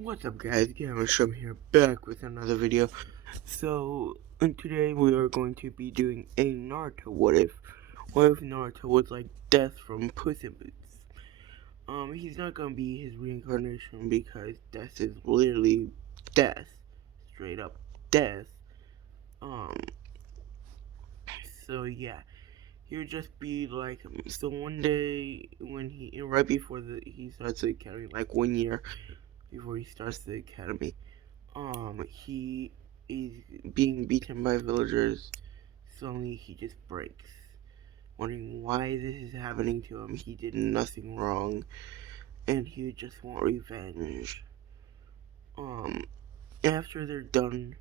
What's up guys, Gavin Shum here, back with another video. So, today we are going to be doing a Naruto what if. What if Naruto was like Death from Puss in Boots? He's not gonna be his reincarnation because Death is literally death. Straight up death. Um, so yeah. He would just be like him. So one day, when right before he starts the academy, like 1 year before he starts the academy, he is being beaten by villagers. Suddenly he just breaks, wondering why this is happening to him. He did nothing wrong, and he would just want revenge. Um, After they're done,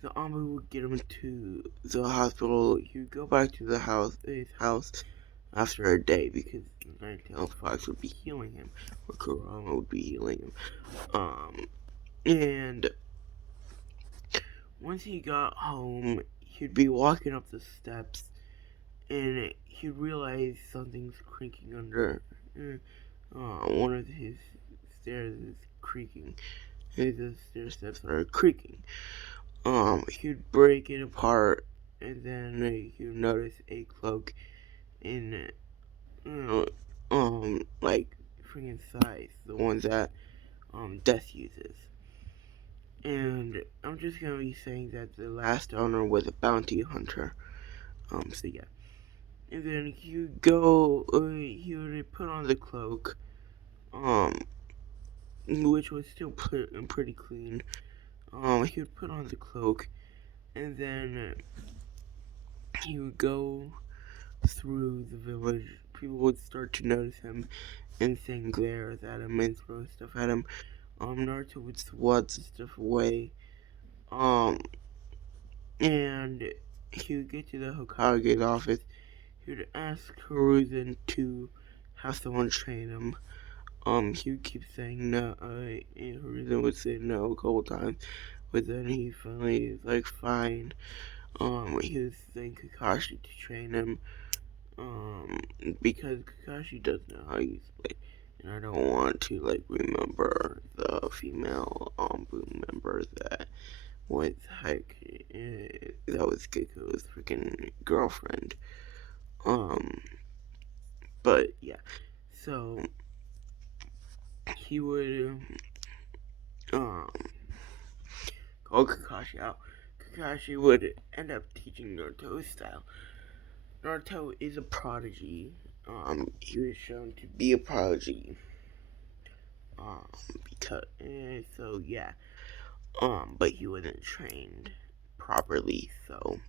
the Amu would get him to the hospital. He would go back to his house, after a day because the Nine-Tailed Fox would be healing him, or Kurama would be healing him. And once he got home, he'd be walking up the steps, and he'd realize something's creaking under. One of his stairs is creaking. His stair steps are creaking. He'd break it apart, and then he'd notice a cloak in, like freaking size, the ones that Death uses. And I'm just gonna be saying that the last owner was a bounty hunter. So yeah. And then he would would put on the cloak, which was still pretty clean. He would put on the cloak, and then he would go through the village. People would start to notice him and sing glares at him and throw stuff at him. Naruto would swat the stuff away. And he would get to the Hokage's office. He would ask Hiruzen to have someone train him. He would keep saying no. Hiruzen would say no a couple times, but then he finally is like, fine. He was saying Kakashi to train him. Because Kakashi does know how you play, and I don't want to like remember the female boom member that was like that was Kiku's freaking girlfriend. But yeah, so he would um call Kakashi out. Kakashi would end up teaching Naruto's style. Naruto is a prodigy. He was shown to be a prodigy. Because so yeah. But he wasn't trained properly. So,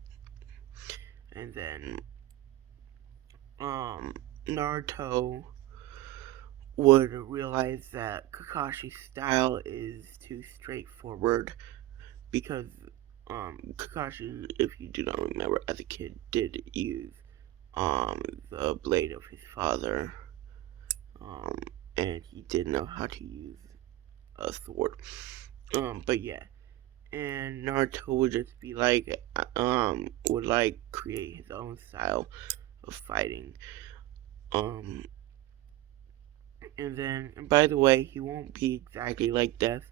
and then Naruto would realize that Kakashi's style is too straightforward because Kakashi, if you do not remember, as a kid did use the blade of his father, and he did know how to use a sword. But yeah, and Naruto would just be like, would like create his own style of fighting. And then, by the way, he won't be exactly like Death.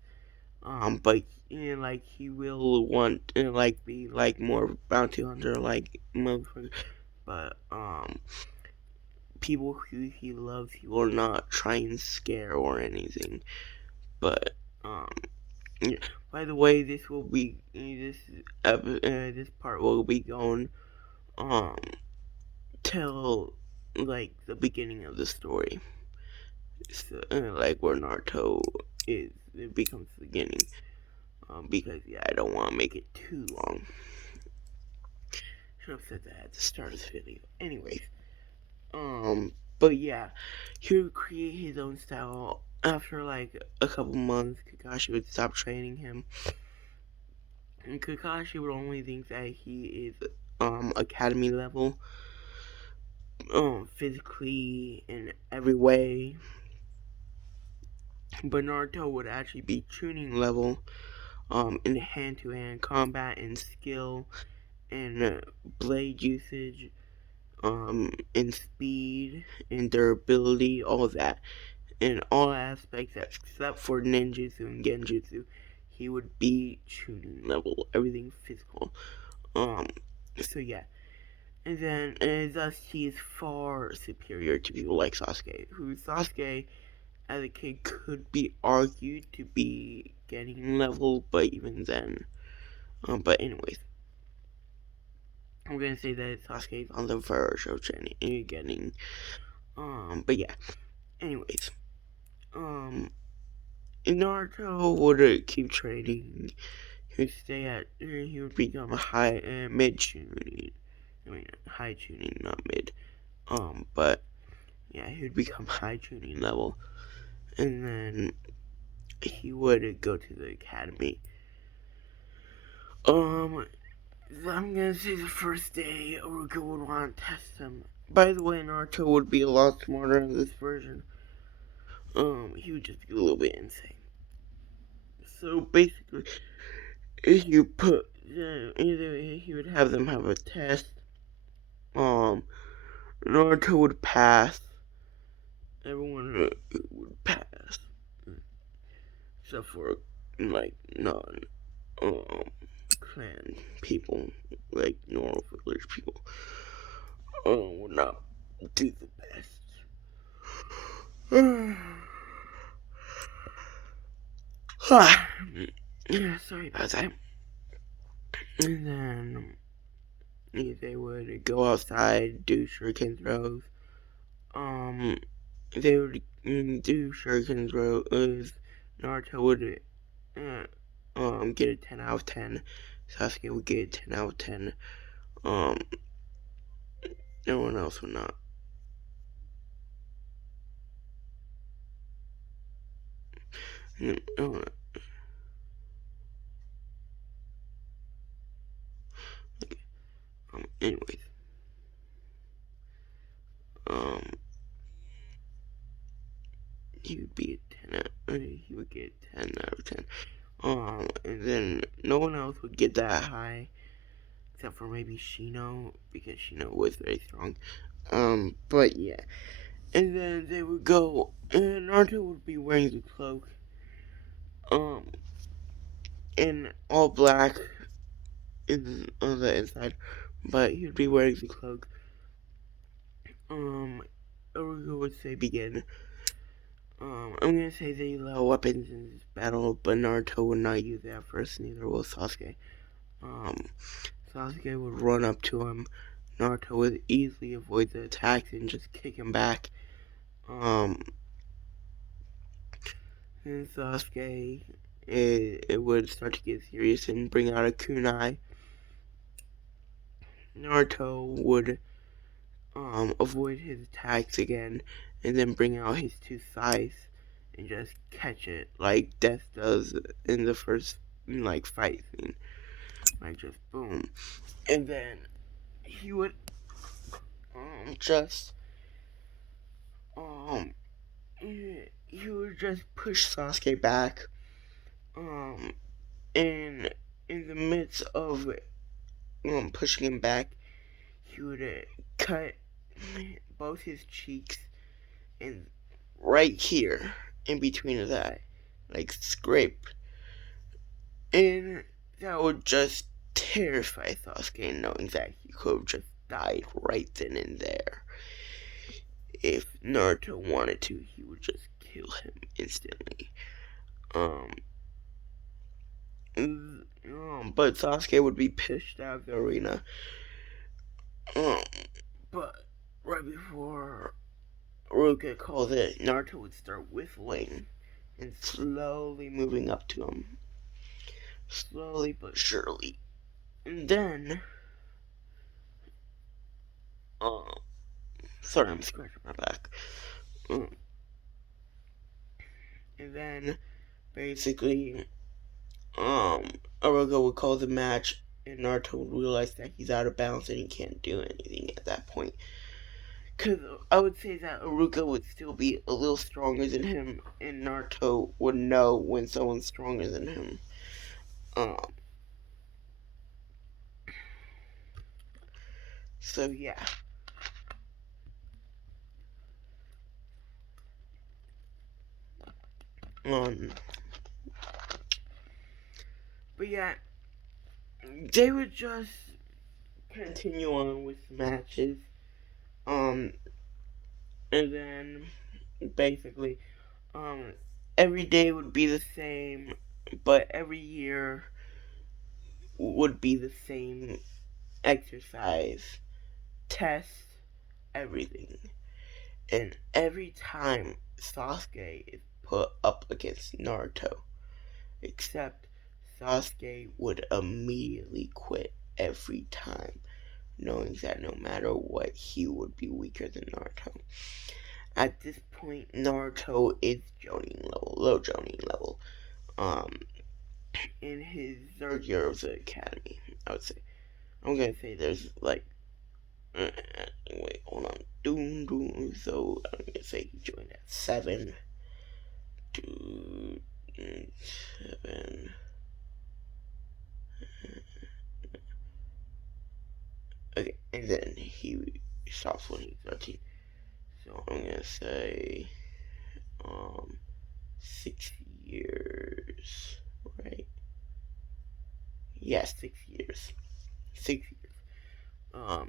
But like he will want to like be like more bounty hunter like motherfucker. But people who he loves, he will not try and scare or anything. But yeah. By the way, this will be this part will be going till like the beginning of the story. So, like where Naruto is, it becomes the beginning. Because yeah, I don't want to make it too long. Should have said that at the start of this video. Anyways, but yeah, he would create his own style. After like a couple months, Kakashi would stop training him, and Kakashi would only think that he is academy level, physically in every way. But Naruto would actually be tuning level, in hand-to-hand combat and skill and blade usage, and speed and durability, all of that. in all aspects except for ninjutsu and genjutsu. He would be tuning level, everything physical. So yeah. And then, thus he is far superior to people like Sasuke, who Sasuke, as a kid, could be argued to be getting level, but even then. But anyways, I'm gonna say that Sasuke is on the verge of getting, but yeah. Anyways, Naruto would keep training. He would stay at, he would become a mid tuning. I mean, high tuning, not mid. But yeah, he would become high tuning level, and then he would go to the academy. I'm gonna say the first day Oroku would want to test him. By the way, Naruto would be a lot smarter in this version. He would just be a little bit insane. So basically, if you put, either he would have them have a test. Naruto would pass. Everyone would pass, except for like non clan people, like normal village people, would not do the best. Yeah, sorry about that. And then they would go outside, do shuriken throws. They would do shuriken throws. Naruto would get a 10 out of 10. Sasuke would get a 10 out of 10. No one else would not. Okay. Anyways, he would be a 10 he would get 10 out of 10. And then no one else would get that high, except for maybe Shino, because Shino was very strong. But yeah. And then they would go, and Naruto would be wearing the cloak, in all black on the inside, but he would be wearing the cloak. Oroku would say begin. I'm gonna say they allow weapons in this battle, but Naruto would not use that first, neither will Sasuke. Sasuke would run up to him. Naruto would easily avoid the attacks and just kick him back. And Sasuke, it would start to get serious and bring out a kunai. Naruto would avoid his attacks again, and then bring out his two scythes and just catch it like Death does in the first fight scene, like just boom. And then he would just he would just push Sasuke back, and in the midst of pushing him back, he would cut both his cheeks and right here in between his eye, like scrape, and that would just terrify Sasuke, knowing that he could have just died right then and there. If Naruto wanted to, he would just kill him instantly. But Sasuke would be pushed out of the arena. But right before Ruka calls it, Naruto would start whistling and slowly moving up to him. Slowly but surely. And then, sorry, I'm scratching my back. And then, basically, Orogo would call the match, and Naruto would realize that he's out of bounds and he can't do anything at that point. Because I would say that Orogo would still be a little stronger than him, and Naruto would know when someone's stronger than him. So yeah. Um, but yeah, they would just continue on with matches. Um, and then basically, um, every day would be the same, but every year would be the same exercise, test, everything. And every time Sasuke is put up against Naruto, except Sasuke would immediately quit every time, knowing that no matter what, he would be weaker than Naruto. At this point, Naruto is Jonin level, low Jonin level. In his third year of the academy, I would say. I'm gonna say there's like, wait, hold on. Doom, doom. So I'm gonna say he joined at 7 to 7. Okay, and then he stops when he's 13. So I'm gonna say, 6 years, right? Yeah, 6 years. 6 years.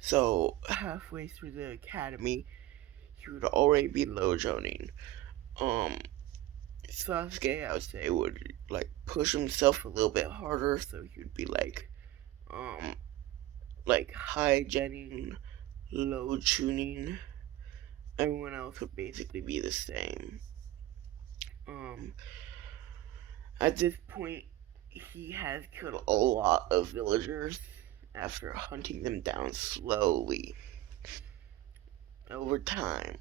So halfway through the academy, he would already be low joning. Um, Sasuke, I would say, would like push himself a little bit harder, so he would be um, like high jetting, low tuning. Everyone else would basically be the same. Um, at this point, he has killed a lot of villagers after hunting them down slowly over time.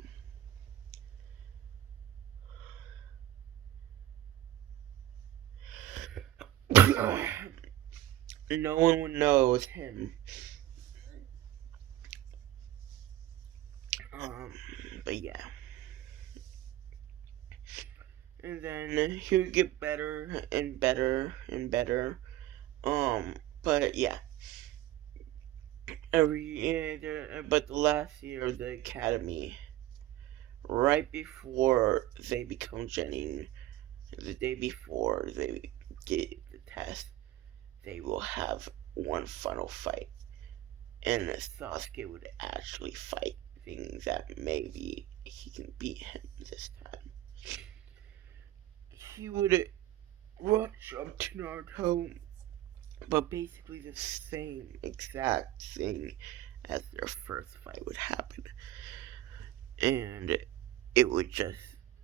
No one would know it was him. Um, but yeah. And then he would get better and better and better. But yeah. Every year, but the last year of the academy, right before they become Genin, the day before they get the test, they will have one final fight. And Sasuke would actually fight, thinking that maybe he can beat him this time. He would rush up to Naruto, but basically the same exact thing as their first fight would happen. And it would just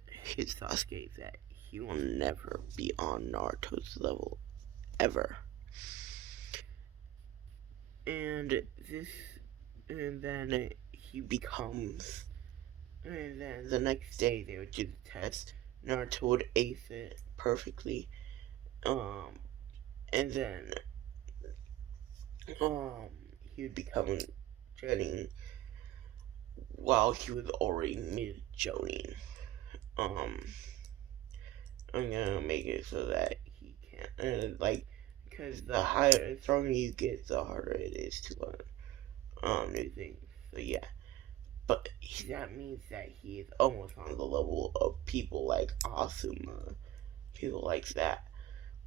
hit Sasuke that he will never be on Naruto's level, ever. And this, and then he becomes, and then the next day they would do the test. Naruto would ace it perfectly. And then, he would become Jonin while he was already mid Jonin. Um, I'm gonna make it so that he can't, because the higher and stronger you get, the harder it is to learn, new things. So yeah, but that means that he is almost on the level of people like Asuma, people like that,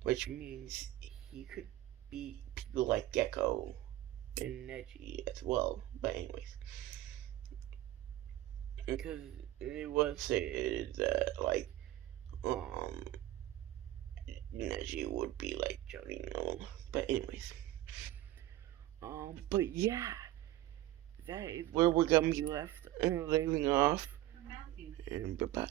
which means he could beat people like Gecko and Neji as well. But anyways, because it was said that Neji would be like Johnny No. But anyways. But yeah, that is where we're gonna be left and leaving off. And bye bye.